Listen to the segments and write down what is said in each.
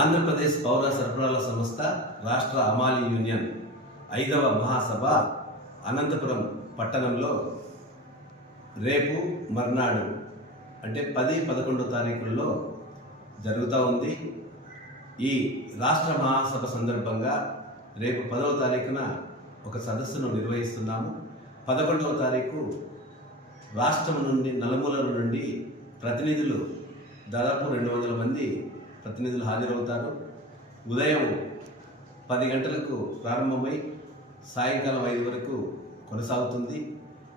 ఆంధ్రప్రదేశ్ పౌర సరఫరాల సంస్థ రాష్ట్ర అమాలి యూనియన్ ఐదవ మహాసభ అనంతపురం పట్టణంలో రేపు మర్నాడు అంటే పది పదకొండో తారీఖుల్లో జరుగుతూ ఉంది. ఈ రాష్ట్ర మహాసభ సందర్భంగా రేపు పదవ తారీఖున ఒక సదస్సును నిర్వహిస్తున్నాము. పదకొండవ తారీఖు రాష్ట్రం నుండి నలుమూలల నుండి ప్రతినిధులు దాదాపు రెండు వందల మంది ప్రతినిధులు హాజరవుతారు. ఉదయం పది గంటలకు ప్రారంభమై సాయంకాలం ఐదు వరకు కొనసాగుతుంది.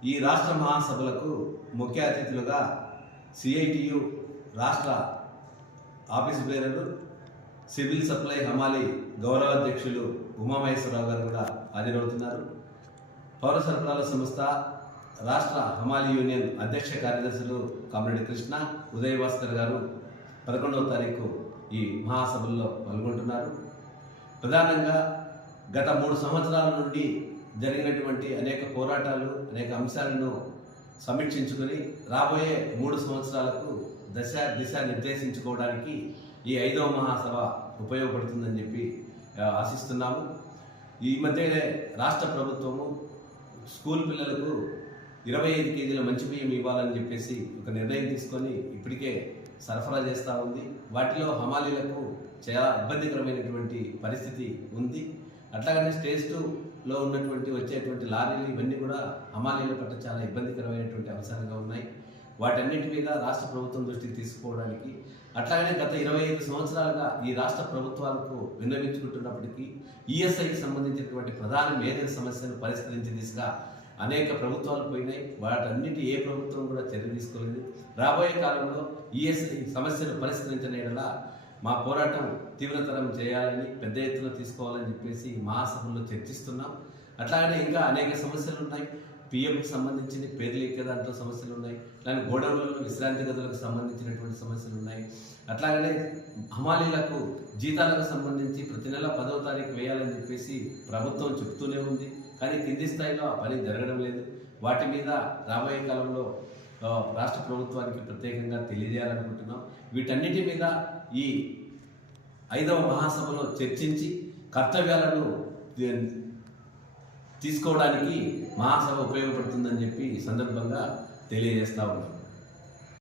ఈ రాష్ట్ర మహాసభలకు ముఖ్య అతిథులుగా సిఐటియు రాష్ట్ర ఆఫీస్ బేరరు సివిల్ సప్లై హమాలి గౌరవాధ్యక్షులు ఉమామహేశ్వరరావు గారు కూడా హాజరవుతున్నారు. పౌర సరఫరాల సంస్థ రాష్ట్ర హమాలి యూనియన్ అధ్యక్ష కార్యదర్శులు కామ్రేడ్ కృష్ణ ఉదయ్ భాస్కర్ గారు పదకొండవ తారీఖు ఈ మహాసభల్లో పాల్గొంటున్నారు. ప్రధానంగా గత మూడు సంవత్సరాల నుండి జరిగినటువంటి అనేక పోరాటాలు అనేక అంశాలను సమీక్షించుకొని రాబోయే మూడు సంవత్సరాలకు దశ దిశ నిర్దేశించుకోవడానికి ఈ ఐదవ మహాసభ ఉపయోగపడుతుందని చెప్పి ఆశిస్తున్నాము. ఈ మధ్యనే రాష్ట్ర ప్రభుత్వము స్కూల్ పిల్లలకు ఇరవై ఐదు కేజీల మంచి బియ్యం ఇవ్వాలని చెప్పేసి ఒక నిర్ణయం తీసుకొని ఇప్పటికే సరఫరా చేస్తూ ఉంది. వాటిలో హమాలీలకు చాలా ఇబ్బందికరమైనటువంటి పరిస్థితి ఉంది. అట్లాగనే స్టేజ్ టూలో ఉన్నటువంటి వచ్చేటువంటి లారీలు ఇవన్నీ కూడా హమాలీల పట్ల చాలా ఇబ్బందికరమైనటువంటి అంశాలుగా ఉన్నాయి. వాటన్నిటి మీద రాష్ట్ర ప్రభుత్వం దృష్టికి తీసుకోవడానికి అట్లాగనే గత ఇరవై ఐదు సంవత్సరాలుగా ఈ రాష్ట్ర ప్రభుత్వాలకు విన్నవించుకుంటున్నప్పటికీ ఈఎస్ఐకి సంబంధించినటువంటి ప్రధాన మేజర్ సమస్యను పరిష్కరించే దిశగా అనేక ప్రభుత్వాలు పోయినాయి. వాటన్నిటి ఏ ప్రభుత్వం కూడా చర్య తీసుకోలేదు. రాబోయే కాలంలో ఈఎస్ఐ సమస్యను పరిష్కరించనేలా మా పోరాటం తీవ్రతరం చేయాలని పెద్ద ఎత్తున తీసుకోవాలని చెప్పేసి మహాసభలో చర్చిస్తున్నాం. అట్లాగనే ఇంకా అనేక సమస్యలు ఉన్నాయి పిఎంకి సంబంధించిన పేర్లు దాంట్లో సమస్యలు ఉన్నాయి అలాగే గోడౌన్లలో విశ్రాంతి గదులకు సంబంధించినటువంటి సమస్యలు ఉన్నాయి అట్లాగనే హమాలీలకు జీతాలకు సంబంధించి ప్రతి నెల పదవ తారీఖు వేయాలని చెప్పేసి ప్రభుత్వం చెప్తూనే ఉంది. కానీ కింది స్థాయిలో ఆ పని జరగడం లేదు. వాటి మీద రాబోయే కాలంలో రాష్ట్ర ప్రభుత్వానికి ప్రత్యేకంగా తెలియజేయాలనుకుంటున్నాం. వీటన్నిటి మీద ఈ ఐదవ మహాసభలో చర్చించి కర్తవ్యాలను తీసుకోవడానికి మహాసభ ఉపయోగపడుతుందని చెప్పి ఈ సందర్భంగా తెలియజేస్తా ఉన్నాం.